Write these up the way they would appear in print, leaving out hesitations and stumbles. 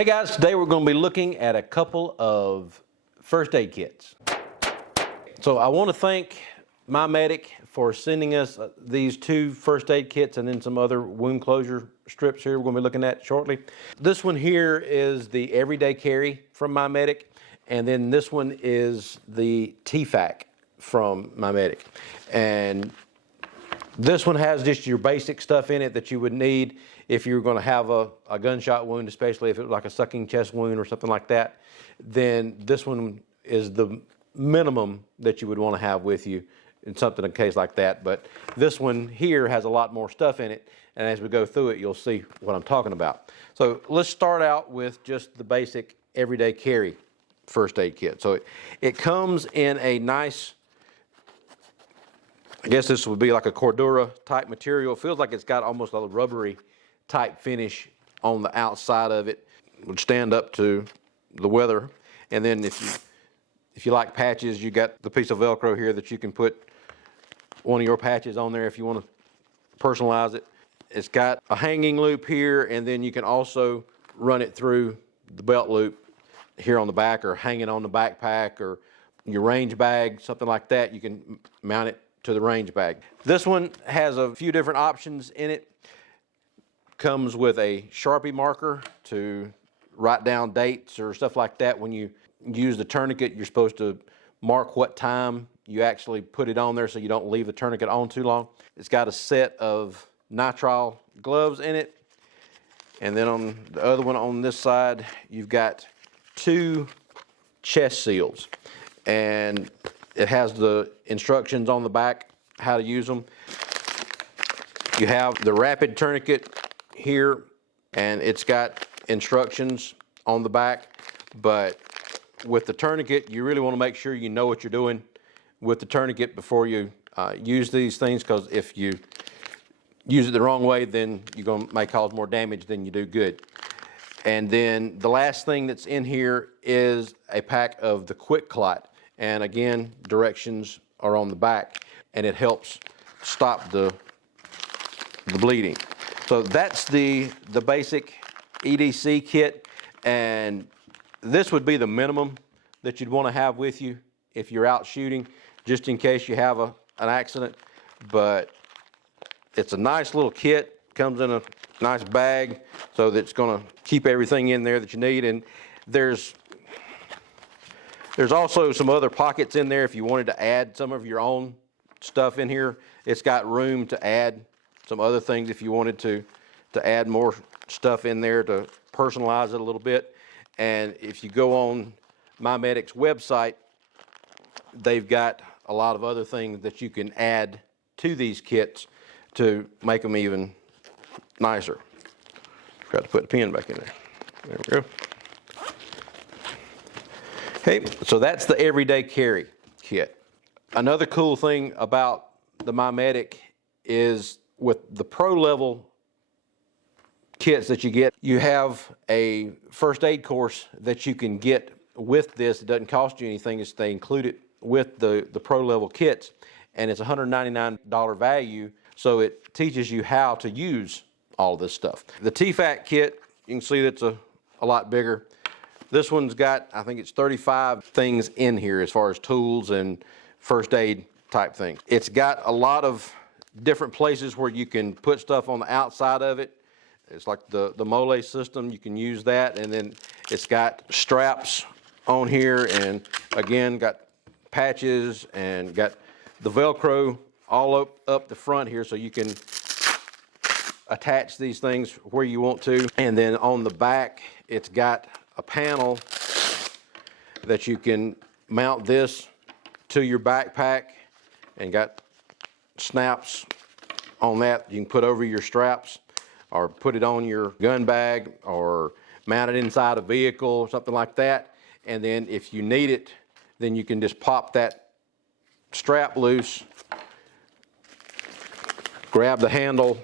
Hey guys, today we're going to be looking at a couple of first aid kits. So I want to thank MyMedic for sending us these two first aid kits and then some other wound closure strips here we're going to be looking at shortly. This one here is the Everyday Carry from MyMedic, and then this one is the TFAC from MyMedic. And this one has just your basic stuff in it that you would need if you're going to have a gunshot wound, especially if it was like a sucking chest wound or something like that. Then this one is the minimum that you would want to have with you in something in a case like that. But this one here has a lot more stuff in it, and as we go through it, you'll see what I'm talking about. So let's start out with just the basic Everyday Carry first aid kit. So it comes in a nice, I guess this would be like a Cordura type material. It feels like it's got almost a rubbery type finish on the outside of it. It would stand up to the weather. And then if you like patches, you got the piece of Velcro here that you can put one of your patches on there if you want to personalize it. It's got a hanging loop here, and then you can also run it through the belt loop here on the back, or hang it on the backpack or your range bag, something like that. You can mount it to the range bag. This one has a few different options in it. Comes with a Sharpie marker to write down dates or stuff like that. When you use the tourniquet, you're supposed to mark what time you actually put it on there so you don't leave the tourniquet on too long. It's got a set of nitrile gloves in it. And then on the other one on this side, you've got two chest seals. And it has the instructions on the back how to use them. You have the rapid tourniquet here, and it's got instructions on the back. But with the tourniquet, you really want to make sure you know what you're doing with the tourniquet before you use these things, because if you use it the wrong way, then may cause more damage than you do good. And then the last thing that's in here is a pack of the QuikClot. And again, directions are on the back, and it helps stop the bleeding. So that's the basic EDC kit, and this would be the minimum that you'd want to have with you if you're out shooting, just in case you have an accident. But it's a nice little kit. Comes in a nice bag, so that's going to keep everything in there that you need. And there's also some other pockets in there if you wanted to add some of your own stuff in here. It's got room to add some other things if you wanted to add more stuff in there to personalize it a little bit. And if you go on MyMedic's website, they've got a lot of other things that you can add to these kits to make them even nicer. Forgot to put the pin back in there. There we go. Okay, so that's the Everyday Carry kit. Another cool thing about the MyMedic is with the pro level kits that you get, you have a first aid course that you can get with this. It doesn't cost you anything. They include it with the pro level kits, and it's a $199 value, so it teaches you how to use all this stuff. The TFAC kit, you can see that's a lot bigger. This one's got, I think it's 35 things in here as far as tools and first aid type things. It's got a lot of different places where you can put stuff on the outside of it. It's like the Mole system, you can use that. And then it's got straps on here, and again, got patches, and got the Velcro all up the front here, so you can attach these things where you want to. And then on the back, it's got a panel that you can mount this to your backpack, and got snaps on that you can put over your straps, or put it on your gun bag, or mount it inside a vehicle or something like that. And then if you need it, then you can just pop that strap loose, grab the handle,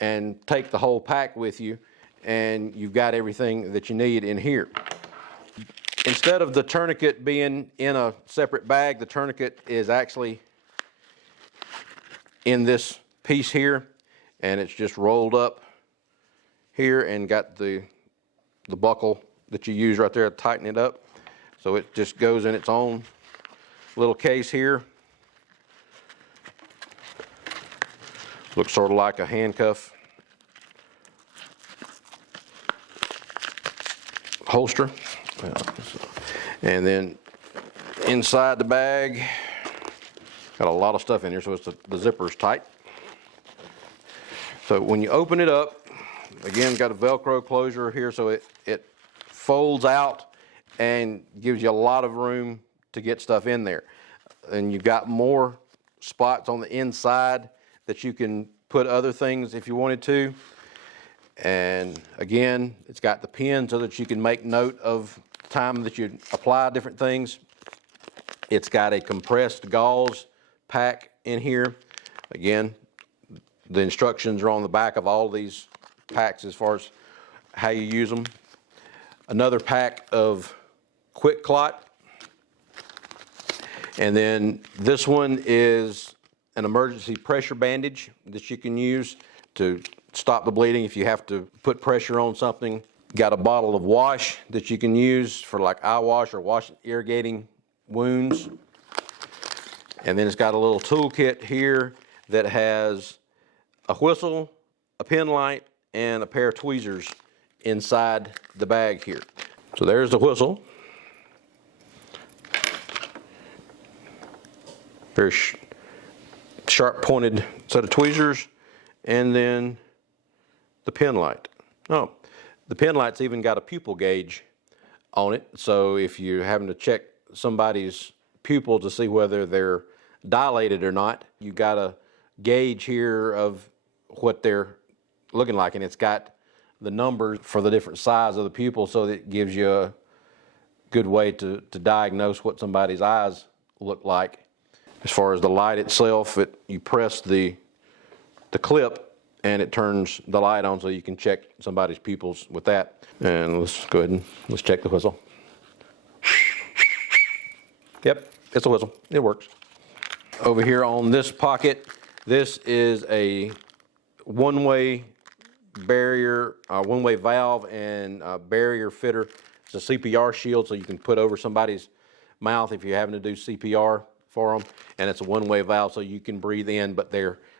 and take the whole pack with you, and you've got everything that you need in here. Instead of the tourniquet being in a separate bag, the tourniquet is actually in this piece here, and it's just rolled up here and got the the buckle that you use right there to tighten it up. So it just goes in its own little case here. Looks sort of like a handcuff holster. And then inside the bag, got a lot of stuff in here, so the zipper's tight. So when you open it up, again, got a Velcro closure here, so it folds out and gives you a lot of room to get stuff in there. And you've got more spots on the inside that you can put other things if you wanted to. And again, it's got the pin so that you can make note of the time that you apply different things. It's got a compressed gauze pack in here. Again, the instructions are on the back of all these packs as far as how you use them. Another pack of Quick Clot. And then this one is an emergency pressure bandage that you can use to stop the bleeding if you have to put pressure on something. Got a bottle of wash that you can use for like eye wash or irrigating wounds. And then it's got a little toolkit here that has a whistle, a pen light, and a pair of tweezers inside the bag here. So there's the whistle. Very sharp pointed set of tweezers, and then the pen light. Oh, the pen light's even got a pupil gauge on it, so if you're having to check somebody's pupil to see whether they're dilated or not, you got a gauge here of what they're looking like, and it's got the numbers for the different size of the pupil, so that it gives you a good way to diagnose what somebody's eyes look like. As far as the light itself, you press the clip and it turns the light on so you can check somebody's pupils with that. And let's go ahead and let's check the whistle. Yep, it's a whistle. It works. Over here on this pocket, this is a one-way barrier, one-way valve and barrier fitter. It's a CPR shield, so you can put over somebody's mouth if you're having to do CPR for them. And it's a one-way valve, so you can breathe in, but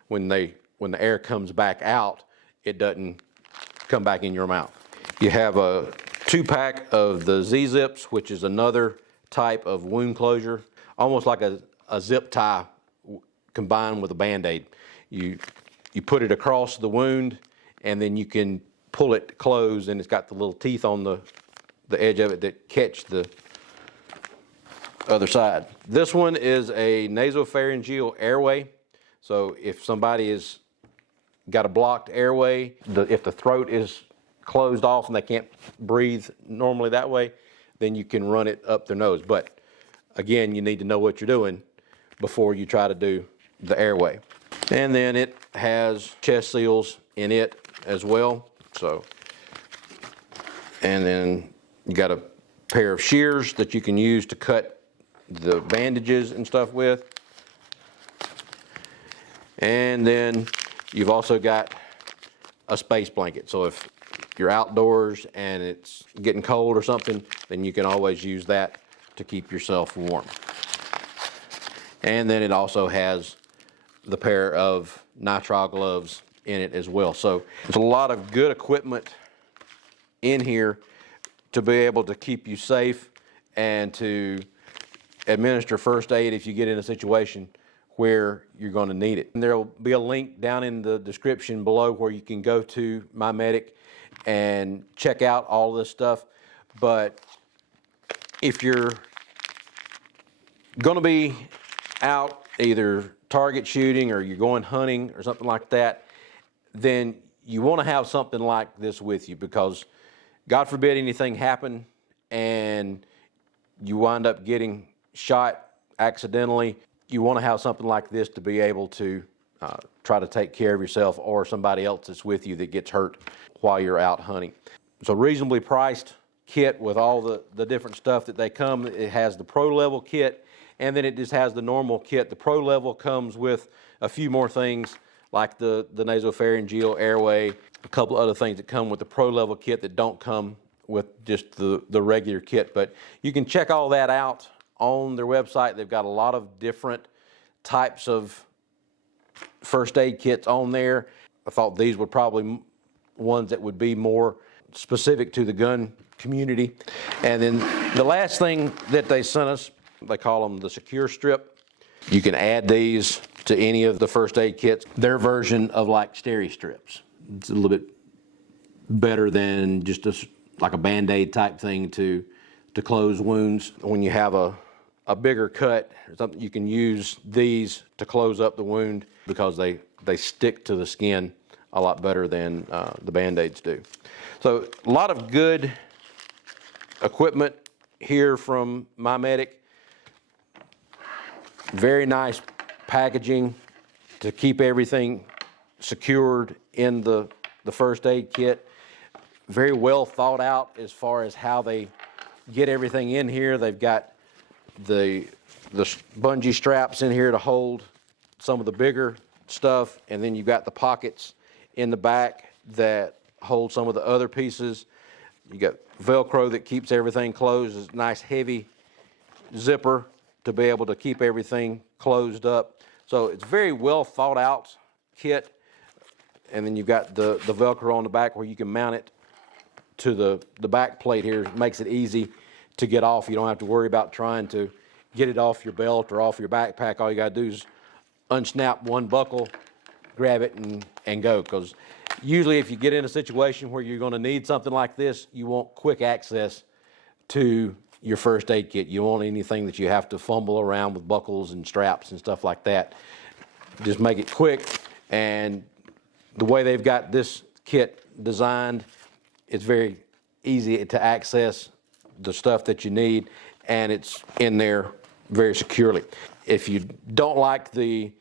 when the air comes back out, it doesn't come back in your mouth. You have a 2-pack of the Z-Zips, which is another type of wound closure, almost like a zip tie combined with a Band-Aid. You put it across the wound, and then you can pull it closed, and it's got the little teeth on the edge of it that catch the other side. This one is a nasopharyngeal airway. So if somebody has got a blocked airway, if the throat is closed off and they can't breathe normally that way, then you can run it up their nose. But again, you need to know what you're doing before you try to do the airway. And then it has chest seals in it as well. So, and then you got a pair of shears that you can use to cut the bandages and stuff with. And then you've also got a space blanket. So if you're outdoors and it's getting cold or something, then you can always use that to keep yourself warm. And then it also has the pair of nitrile gloves in it as well. So there's a lot of good equipment in here to be able to keep you safe and to administer first aid if you get in a situation where you're going to need it. And there'll be a link down in the description below where you can go to MyMedic and check out all this stuff. But if you're going to be out either target shooting or you're going hunting or something like that, then you want to have something like this with you, because God forbid anything happen and you wind up getting shot accidentally, you want to have something like this to be able to try to take care of yourself or somebody else that's with you that gets hurt while you're out hunting. It's a reasonably priced kit with all the different stuff that they come. It has the pro level kit, and then it just has the normal kit. The pro level comes with a few more things like the nasopharyngeal airway, a couple other things that come with the pro level kit that don't come with just the regular kit. But you can check all that out on their website. They've got a lot of different types of first aid kits on there. I thought these were probably ones that would be more specific to the gun community. And then the last thing that they sent us, they call them the Secure Strip. You can add these to any of the first aid kits. Their version of like Steri-Strips. It's a little bit better than just like a Band-Aid type thing to close wounds. When you have a bigger cut or something, you can use these to close up the wound because they stick to the skin a lot better than the Band-Aids do. So a lot of good equipment here from MyMedic. Very nice packaging to keep everything secured in the first aid kit. Very well thought out as far as how they get everything in here. They've got the bungee straps in here to hold some of the bigger stuff, and then you've got the pockets in the back that hold some of the other pieces. You got Velcro that keeps everything closed. It's a nice heavy zipper to be able to keep everything closed up. So it's very well thought out kit. And then you've got the Velcro on the back where you can mount it to the back plate here. It makes it easy to get off. You don't have to worry about trying to get it off your belt or off your backpack. All you gotta do is unsnap one buckle, grab it and go. Because usually if you get in a situation where you're gonna need something like this, you want quick access to your first aid kit. You don't want anything that you have to fumble around with buckles and straps and stuff like that. Just make it quick. And the way they've got this kit designed, it's very easy to access the stuff that you need, and it's in there very securely. If you don't like the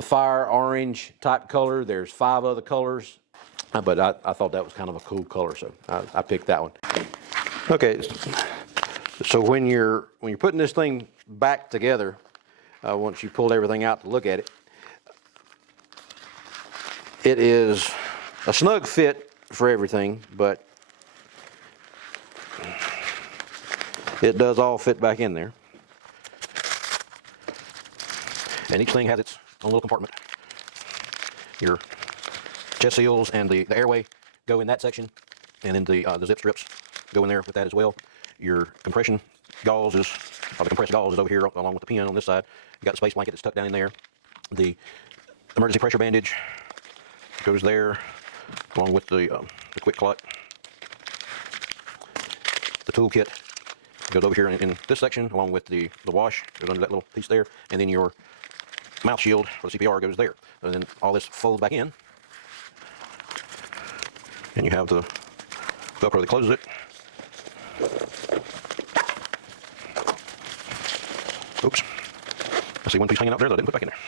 fire orange type color, there's 5 other colors, but I thought that was kind of a cool color, so I picked that one. Okay, so when you're putting this thing back together, once you pulled everything out to look at it, it is a snug fit for everything, but it does all fit back in there. And each thing has its own little compartment. Your chest seals and the airway go in that section, and then the zip strips go in there with that as well. Your compression gauze the compressed gauze is over here along with the pin on this side. You got the space blanket that's tucked down in there. The emergency pressure bandage goes there along with the quick clot. The tool kit goes over here in this section along with the wash, goes under that little piece there, and then your mouth shield for the CPR goes there. And then all this folds back in, and you have the Velcro that closes it. Oops, I see one piece hanging out there that I didn't put back in there.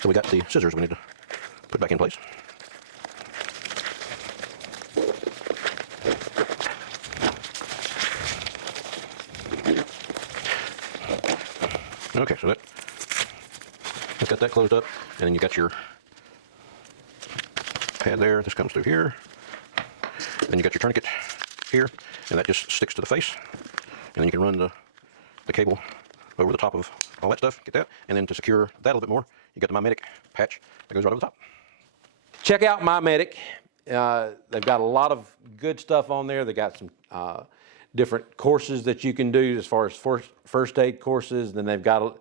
So we got the scissors we need to put back in place. Okay, so let's got that closed up, and then you got your pad there. This comes through here. Then you got your tourniquet here, and that just sticks to the face. And then you can run the cable over the top of all that stuff, get that. And then to secure that a little bit more, you got the MyMedic patch that goes right over the top. Check out MyMedic. They've got a lot of good stuff on there. They got some different courses that you can do as far as first aid courses. Then they've got,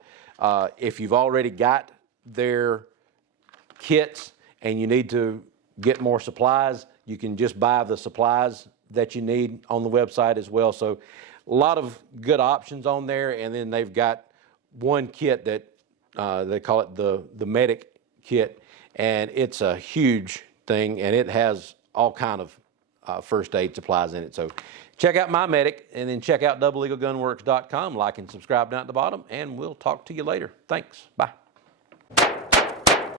if you've already got their kits and you need to get more supplies, you can just buy the supplies that you need on the website as well. So a lot of good options on there. And then they've got one kit that they call it the Medic kit, and it's a huge thing, and it has all kind of first aid supplies in it. So check out MyMedic, and then check out DoubleEagleGunWorks.com. Like and subscribe down at the bottom, and we'll talk to you later. Thanks. Bye.